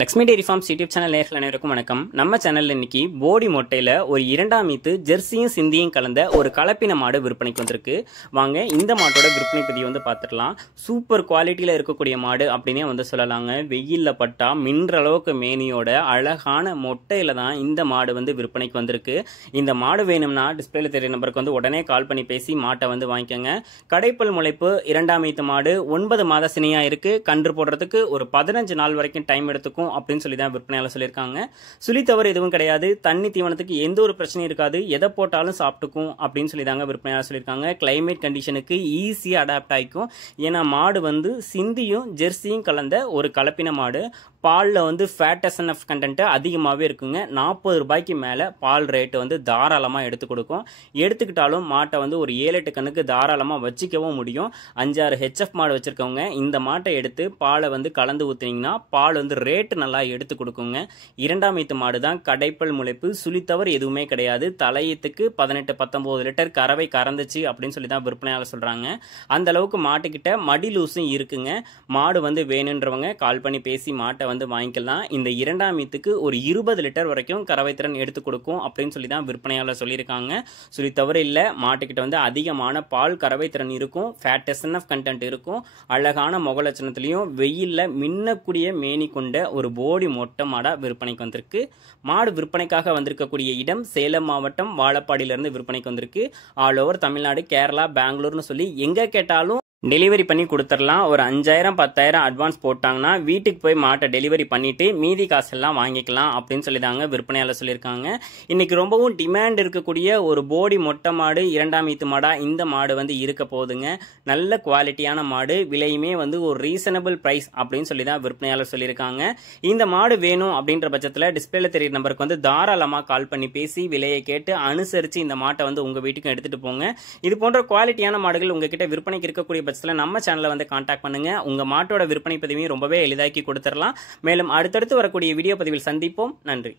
Lakshmi dairy farms YouTube channel நேயர்கள் அனைவருக்கும் வணக்கம். நம்ம சேனல்ல இன்னைக்கு போடி மொட்டையில ஒரு இரண்டாம் ஈத்து ஜெர்சியும் சிந்தியும் கலந்த ஒரு கலப்பின மாடு விற்பனைக்கு வந்திருக்கு. வாங்க இந்த மாட்டோட விற்பனை பதிவு பார்த்துடலாம். சூப்பர் குவாலிட்டியில இருக்கக்கூடிய மாடு அப்படின்னே சொல்லலாங்க. வெயில்ல பட்டா மின்ற அளவுக்கு மேனியோட அழகான மொட்டையில தான் இந்த மாடு விற்பனைக்கு வந்திருக்கு. இந்த மாடு வேணும்னா டிஸ்பிளேல தெரிய நம்பருக்கு உடனே கால் பண்ணி பேசி மாட்டை வாங்கிக்கோங்க. கடைப்பல் முளைப்பு இரண்டாம் ஈத்து மாடு 9 மாத சினையா இருக்கு. கன்று போடுறதுக்கு ஒரு 15 நாள் வரைக்கும் டைம் எடுத்துக்கும் அப்படின்னு சொல்லி தான் விற்பனையாளர் சொல்லியிருக்காங்க. சுழி தவறு எதுவும் கிடையாது. தண்ணி தீவனத்துக்கு எந்த ஒரு பிரச்சனையும் இருக்காது. எதை போட்டாலும் சாப்பிட்டுக்கும் அப்படின்னு சொல்லி தாங்க விற்பனையாளர் சொல்லியிருக்காங்க. கிளைமேட் கண்டிஷனுக்கு ஈஸியாக அடாப்ட் ஆகிக்கும். ஏன்னா மாடு சிந்தியும் ஜெர்சியும் கலந்த ஒரு கலப்பின மாடு. பாலில் ஃபேட் எஸ்என்எஃப் கண்டென்ட் அதிகமாகவே இருக்குங்க. 40 ரூபாய்க்கு மேலே பால் ரேட்டு தாராளமாக எடுத்து கொடுக்கும். எடுத்துக்கிட்டாலும் மாட்டை ஒரு 7-8 கண்ணுக்கு தாராளமாக வச்சிக்கவும் முடியும். 5-6 ஹெச்எஃப் மாடு வச்சுருக்கவங்க இந்த மாட்டை எடுத்து பாலை கலந்து ஊற்றினீங்கன்னா பால் ரேட்டு நல்லா எடுத்து கொடுக்குங்க. இரண்டாம் ஈத்து மாடு தான். கடைப்பல் முளைப்பு, சுழித்தவர் எதுவுமே கிடையாது. தலையத்துக்கு 18-19 லிட்டர் கறவை கறந்துச்சு அப்படின்னு சொல்லி தான் விற்பனையாளர் சொல்றாங்க. அந்த அளவுக்கு மாட்டுக்கிட்ட மடி லூஸும் இருக்குங்க. மாடு வேணுன்றவங்க கால் பண்ணி பேசி மாட்டை வாங்கிக்கலாம். இந்த இரண்டாம் ஈத்துக்கு ஒரு 20 லிட்டர் வரைக்கும் கறவை திறன் எடுத்து கொடுக்கும் அப்படின்னு சொல்லி தான் விற்பனையாளர் சொல்லியிருக்காங்க. சுழித்தவர் இல்லை, மாட்டுக்கிட்ட அதிகமான பால் கறவை திறன் இருக்கும். ஃபேட் எஸ்என்எஃப் கண்டென்ட் இருக்கும். அழகான முகலட்சணத்திலையும் வெயில்ல மின்னக்கூடிய மேனி கொண்ட ஒரு போடி மொட்டை மாடா விற்பனைக்கு வந்திருக்கு. மாடு விற்பனைக்காக வந்திருக்கக்கூடிய இடம் சேலம் மாவட்டம் வாழப்பாடியிலிருந்து விற்பனைக்கு வந்திருக்கு. ஆல் ஓவர் தமிழ்நாடு, கேரளா, பெங்களூர்னு சொல்லி எங்க கேட்டாலும் டெலிவரி பண்ணி கொடுத்துடலாம். ஒரு 5000-10,000 அட்வான்ஸ் போட்டாங்கன்னா வீட்டுக்கு போய் மாட்டை டெலிவரி பண்ணிட்டு மீதி காசெல்லாம் வாங்கிக்கலாம் அப்படின்னு சொல்லி தாங்க விற்பனையாளர் சொல்லியிருக்காங்க. இன்னைக்கு ரொம்பவும் டிமாண்ட் இருக்கக்கூடிய ஒரு போடி மொட்டை மாடு இரண்டாம் ஈத்து மாடா இந்த மாடு இருக்க போகுதுங்க. நல்ல குவாலிட்டியான மாடு, விலையுமே ஒரு ரீசனபிள் பிரைஸ் அப்படின்னு சொல்லி தான் விற்பனையாளர் சொல்லியிருக்காங்க. இந்த மாடு வேணும் அப்படின்ற பட்சத்தில் டிஸ்பிளேல தெரியுற நம்பருக்கு தாராளமாக கால் பண்ணி பேசி விலையை கேட்டு அனுசரித்து இந்த மாட்டை உங்கள் வீட்டுக்கு எடுத்துகிட்டு போங்க. இது போன்ற குவாலிட்டியான மாடுகள் உங்ககிட்ட விற்பனைக்கு இருக்கக்கூடிய நம்ம சேனலை காண்டாக்ட் பண்ணுங்க. உங்க மாட்டோட விற்பனை பதிவையும் ரொம்பவே எளிதாக்கி கொடுத்துடலாம். மேலும் அடுத்தடுத்து வரக்கூடிய வீடியோ பதிவில் சந்திப்போம். நன்றி.